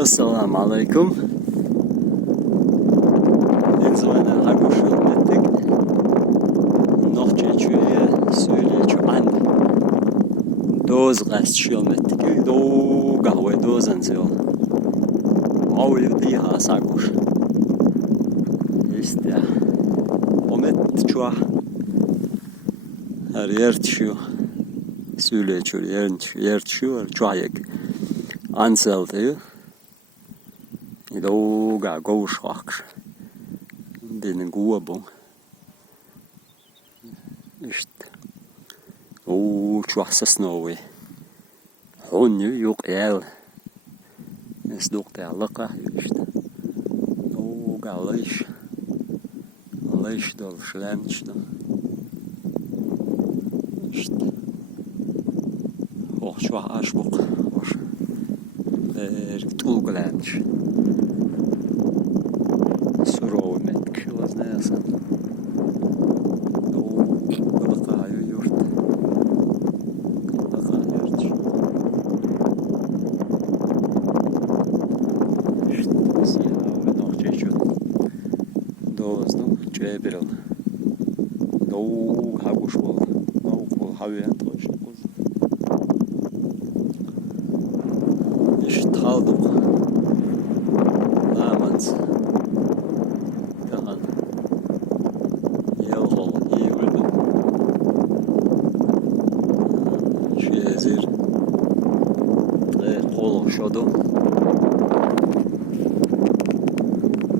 Assalamu alaikum. İnsanlar hakuşul ettik. Nohçeçüye söyleyçü an. Doz gastşul ettik. Do kahve dozan zil. Mavil diha sakuş. İşte. Omet çuah. Her yer tişiyor. Söyleyçü yer tişiyor. Çuayak. Ansel diyor. Doga goşak. Benim guabon. İşte. O çok sesnovi. Honyu yok el. Es doktorlığa işte. Doga leş. Leş dol şlençte. İşte. Oh çok aşbuk. Hoş. Tulglenç. Суровый метк, лазнаясан. Лакаю юрт. Лакаярч. Сияу нохчечут. Дозду чеберл. Доу хагуш бол. Доу хавян точно.